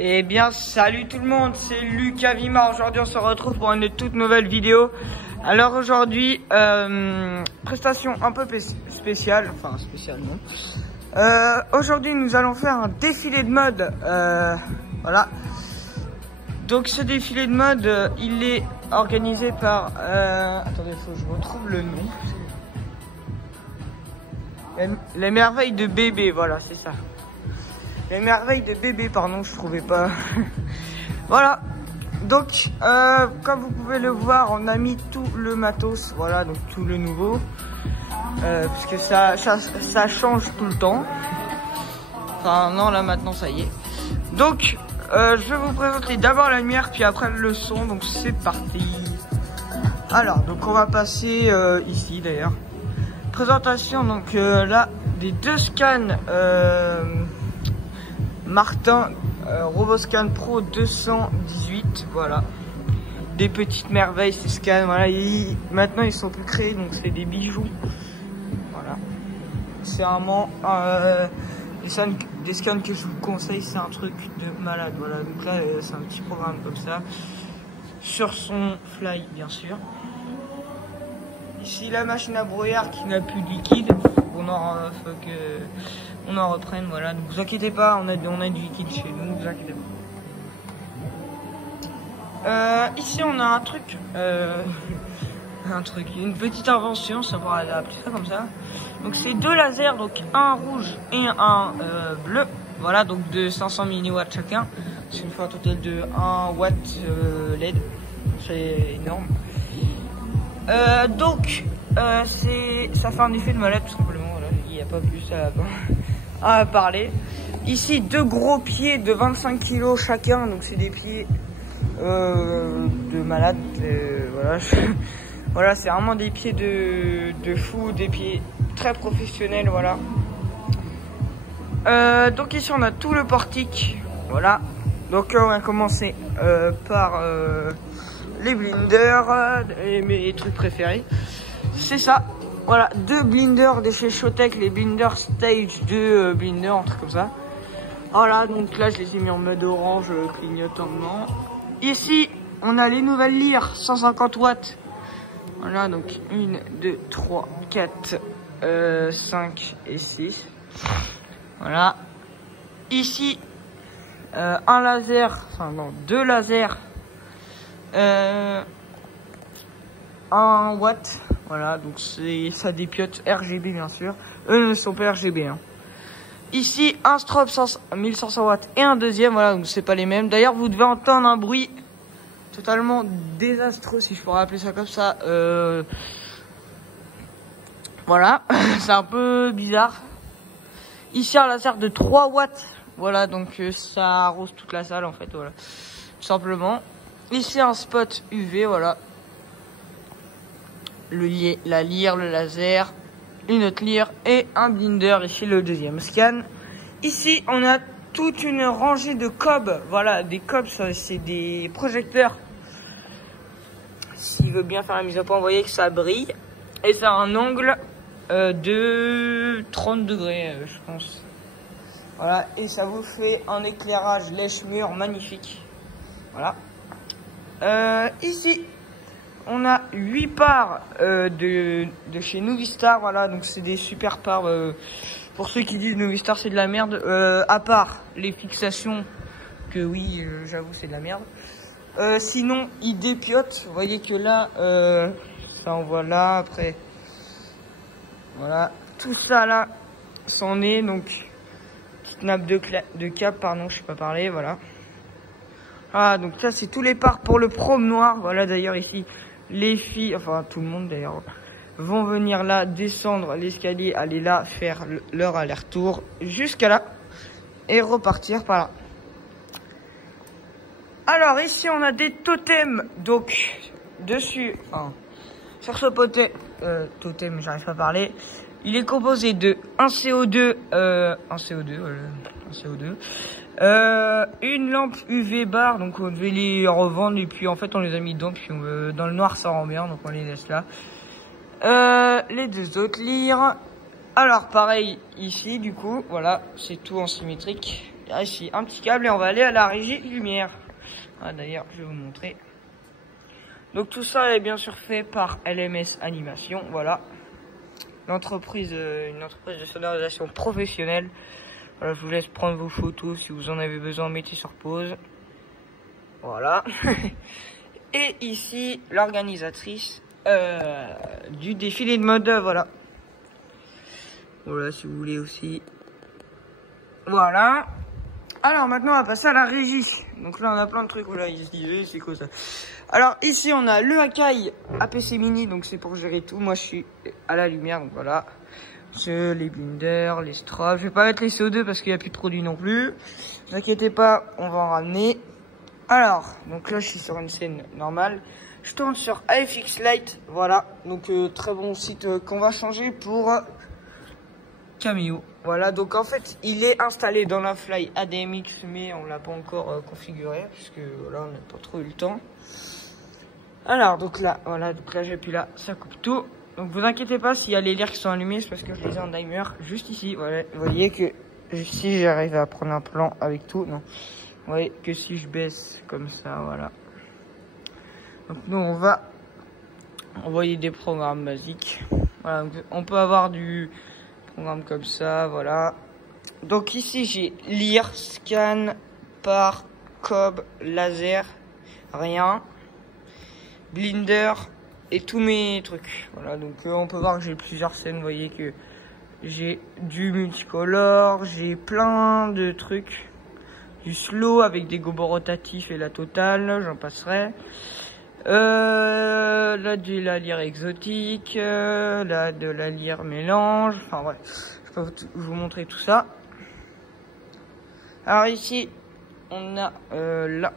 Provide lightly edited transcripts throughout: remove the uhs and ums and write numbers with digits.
Eh bien, salut tout le monde, c'est Lucas Vimar. Aujourd'hui, on se retrouve pour une toute nouvelle vidéo. Alors aujourd'hui, prestation un peu spéciale, enfin spéciale non. Aujourd'hui, nous allons faire un défilé de mode. Voilà. Donc ce défilé de mode, il est organisé par... attendez, faut que je retrouve le nom. Les merveilles de bébé, voilà, c'est ça. Les merveilles de bébé, pardon, je trouvais pas. Voilà. Donc, comme vous pouvez le voir, on a mis tout le matos, voilà, donc tout le nouveau. Parce que ça change tout le temps. Enfin, non, là maintenant, ça y est. Donc, je vais vous présenter d'abord la lumière, puis après le son, donc c'est parti. Alors, donc on va passer ici d'ailleurs. Présentation, donc là, des deux scans Martin RoboScan Pro 218, voilà. Des petites merveilles, ces scans, voilà. Maintenant, ils sont plus créés, donc c'est des bijoux. Voilà. C'est vraiment des scans que je vous conseille, c'est un truc de malade, voilà. Donc là, c'est un petit programme comme ça. Sur son fly, bien sûr. Ici, la machine à brouillard qui n'a plus de liquide. Faut qu'on en reprenne, voilà. Donc, vous inquiétez pas, on a du liquide chez nous, vous inquiétez pas. Ici, on a un truc, une petite invention, ça pourrait appeler ça comme ça. Donc, c'est deux lasers, donc un rouge et un bleu. Voilà, donc de 500 mW chacun. C'est une fois un total de 1 watt LED. C'est énorme. Donc, ça fait un effet de malade tout simplement. Voilà. Il n'y a pas plus à parler. Ici, deux gros pieds de 25 kg chacun. Donc, c'est des pieds de malade. Voilà, voilà, c'est vraiment des pieds de fou, des pieds très professionnels. Voilà. Donc ici, on a tout le portique. Voilà. Donc, on va commencer par les blinders et mes trucs préférés. C'est ça. Voilà, deux blinders de chez Showtech, les blinders Stage 2 blinders, un truc comme ça. Voilà, donc là je les ai mis en mode orange clignotant. Ici, on a les nouvelles lyres 150 watts. Voilà, donc 1, 2, 3, 4, 5 et 6. Voilà. Ici, un laser, enfin non, deux lasers. 1 watt, voilà, donc ça dépiote RGB bien sûr. Eux ne sont pas RGB. Hein. Ici, un strobe 1500 watts et un deuxième, voilà, donc c'est pas les mêmes. D'ailleurs, vous devez entendre un bruit totalement désastreux, si je pourrais appeler ça comme ça. Voilà, c'est un peu bizarre. Ici, un laser de 3 watts, voilà, donc ça arrose toute la salle en fait, voilà, tout simplement. Ici, un spot UV, voilà. La lyre, le laser, une autre lyre et un blinder. Ici, le deuxième scan. Ici, on a toute une rangée de cobs. Voilà, des cobs, c'est des projecteurs. S'il veut bien faire la mise au point, vous voyez que ça brille. Et ça a un angle de 30 degrés, je pense. Voilà, et ça vous fait un éclairage lèche-mur magnifique. Voilà. Ici, on a 8 parts de chez Nuvistar, voilà, donc c'est des super parts. Pour ceux qui disent Nuvistar c'est de la merde, à part les fixations, que oui, j'avoue c'est de la merde. Sinon, ils dépiotent, vous voyez que là, ça envoie là, après, voilà, tout ça là, c'en est, donc, petite nappe de cap, pardon, je sais pas parler, voilà. Ah, donc ça, c'est tous les parts pour le prom noir. Voilà, d'ailleurs, ici, les filles, enfin, tout le monde, d'ailleurs, vont venir là, descendre l'escalier, aller là, faire leur aller-retour jusqu'à là, et repartir par là. Alors, ici, on a des totems, donc, dessus, enfin, sur ce totem, j'arrive pas à parler, il est composé de un CO2, une lampe UV bar, donc on devait les revendre et puis en fait on les a mis dedans, puis dans le noir ça rend bien, donc on les laisse là. Les deux autres lyres. Alors pareil ici du coup, voilà, c'est tout en symétrique. a ici un petit câble et on va aller à la régie lumière. Ah, d'ailleurs, je vais vous montrer. Donc tout ça est bien sûr fait par LMS Animation, voilà. L'entreprise, une entreprise de sonorisation professionnelle. Voilà, je vous laisse prendre vos photos si vous en avez besoin, mettez sur pause. Voilà. Et ici, l'organisatrice du défilé de mode, voilà. Voilà, si vous voulez aussi. Voilà. Alors maintenant, on va passer à la régie. Donc là, on a plein de trucs. Voilà, ils se disaient, c'est quoi ça? Alors ici, on a le Akai APC Mini, donc c'est pour gérer tout. Moi, je suis à la lumière, donc voilà. Les blinders, les strobes. Je vais pas mettre les CO2 parce qu'il n'y a plus de produits non plus. Ne vous inquiétez pas, on va en ramener. Alors, donc là, je suis sur une scène normale. Je tourne sur AFX Lite, voilà. Donc très bon site qu'on va changer pour Cameo. Voilà, donc en fait, il est installé dans la Fly ADMX, mais on l'a pas encore configuré, puisque voilà, on n'a pas trop eu le temps. Alors, donc là, voilà, donc là, j'appuie là, ça coupe tout. Donc vous inquiétez pas s'il y a les lumières qui sont allumées, c'est parce que je les ai en timer juste ici. Voilà, vous voyez que si j'arrive à prendre un plan avec tout, non. Vous voyez que si je baisse comme ça, voilà. Donc nous, on va envoyer des programmes basiques. Voilà, donc on peut avoir du programme comme ça, voilà. Donc ici j'ai lire, scan, par, cob, laser, rien, blinder et tous mes trucs. Voilà, donc on peut voir que j'ai plusieurs scènes, vous voyez que j'ai du multicolore, j'ai plein de trucs, du slow avec des gobos rotatifs et la totale, j'en passerai. Là de la lyre exotique, là de la lyre mélange, enfin ouais, je peux vous montrer tout ça. Alors ici, on a là,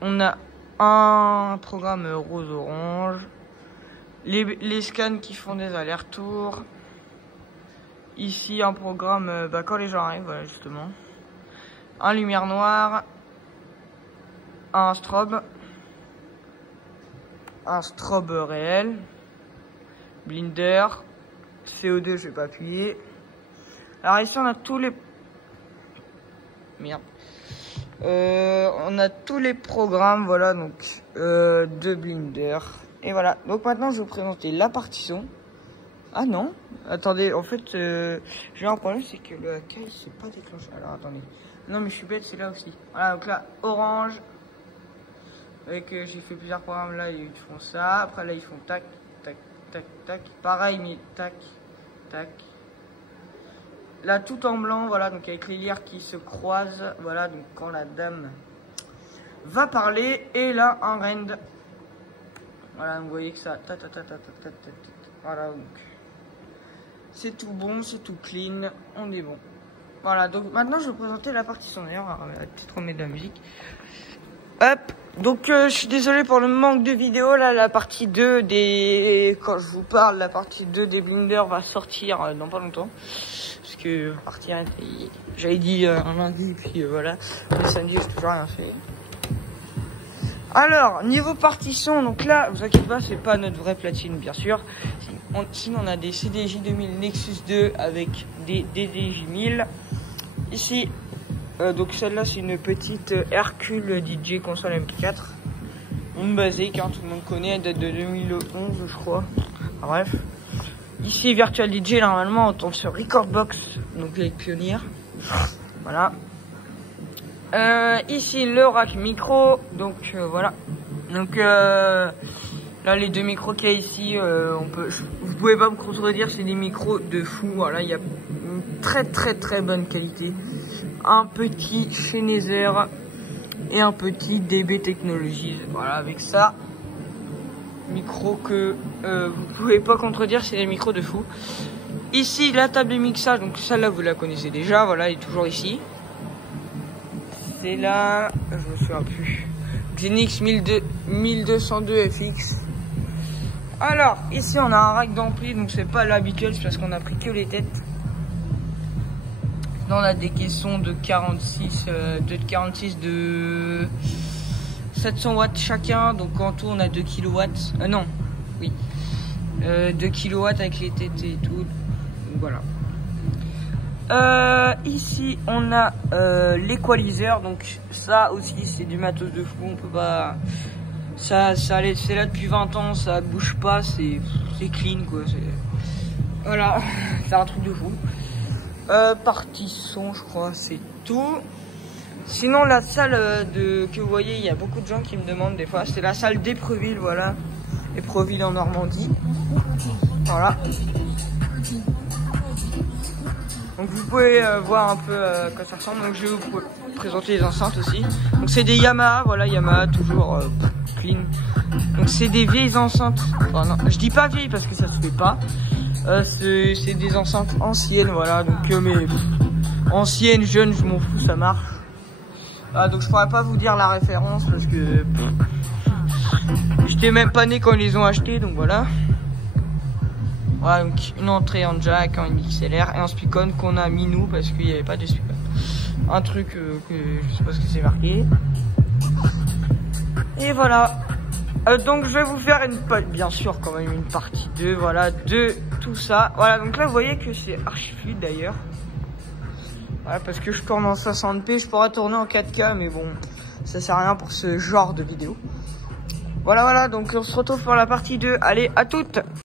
on a un programme rose-orange, les scans qui font des allers-retours. Ici un programme, quand les gens arrivent, voilà justement. Un lumière noire, un strobe réel, blinder, CO2, je vais pas appuyer. Alors ici on a tous les on a tous les programmes, voilà, donc de blinder. Et voilà, donc maintenant je vais vous présenter la partition. Ah non, attendez, en fait j'ai un problème, c'est que le Akai c'est pas déclenché. Alors attendez, non mais je suis bête, c'est là aussi. Voilà, donc là orange. Avec j'ai fait plusieurs programmes, là ils font ça, après là ils font tac, tac, tac, tac, pareil mais tac, tac. Là tout en blanc, voilà, donc avec les lyres qui se croisent, voilà, donc quand la dame va parler, et là un rend. Voilà, vous voyez que ça, ta ta ta ta ta ta ta, voilà, donc c'est tout bon, c'est tout clean, on est bon. Voilà, donc maintenant je vais vous présenter la partition d'ailleurs, on va peut-être remettre de la musique. Hop, donc je suis désolé pour le manque de vidéo, là la partie 2 des... Quand je vous parle, la partie 2 des blinders va sortir dans pas longtemps. Parce que partie 1, j'avais dit un lundi, puis voilà, le samedi j'ai toujours rien fait. Alors, niveau partition, donc là, vous inquiétez pas, c'est pas notre vraie platine bien sûr. Sinon on a des CDJ 2000 Nexus 2 avec des DDJ 1000. Ici, donc celle-là c'est une petite Hercule DJ console MP4. Une basique, hein, tout le monde connaît, elle date de 2011 je crois. Enfin, bref. Ici Virtual DJ, normalement on tombe sur Recordbox, donc avec Pioneer. Voilà. Ici le rack micro, donc voilà. Donc là les deux micros qu'il y a ici, vous pouvez pas me contredire, c'est des micros de fou. Voilà, il y a une très bonne qualité. Un petit Sennheiser et un petit DB Technologies. Voilà, avec ça, micro que vous pouvez pas contredire, c'est des micros de fou. Ici la table de mixage, donc celle-là vous la connaissez déjà, voilà, elle est toujours ici. C'est là, je me souviens plus, Xenix 1202 FX. Alors ici on a un rack d'ampli, donc c'est pas l'habituel, c'est parce qu'on a pris que les têtes. Là on a des caissons de 46 de 700 watts chacun, donc en tout on a 2 kW. Non, oui, 2 kW avec les têtes et tout. Donc voilà. Ici on a l'équaliseur, donc ça aussi c'est du matos de fou, on peut pas, c'est là depuis 20 ans, ça bouge pas, c'est clean quoi, voilà, c'est un truc de fou. Partie son, je crois, c'est tout. Sinon la salle que vous voyez, il y a beaucoup de gens qui me demandent des fois, c'est la salle d'Épreville, voilà, Épreville en Normandie, voilà. Donc vous pouvez voir un peu quoi ça ressemble. Donc je vais vous présenter les enceintes aussi. Donc c'est des Yamaha, voilà, Yamaha toujours clean. Donc c'est des vieilles enceintes. Enfin, non, je dis pas vieilles parce que ça se fait pas. C'est des enceintes anciennes, voilà. Donc mais anciennes, jeunes, je m'en fous, ça marche. Donc je pourrais pas vous dire la référence parce que j'étais même pas né quand ils les ont achetés, donc voilà. Voilà, donc une entrée en jack, en XLR et en speak-on qu'on a mis nous parce qu'il n'y avait pas de speak-on. Un truc que je sais pas ce que c'est marqué. Et voilà. Donc je vais vous faire bien sûr quand même une partie 2, voilà, de tout ça. Voilà, donc là vous voyez que c'est archi fluide d'ailleurs. Voilà, parce que je tourne en 60p, je pourrais tourner en 4K, mais bon, ça sert à rien pour ce genre de vidéo. Voilà, donc on se retrouve pour la partie 2. Allez, à toutes!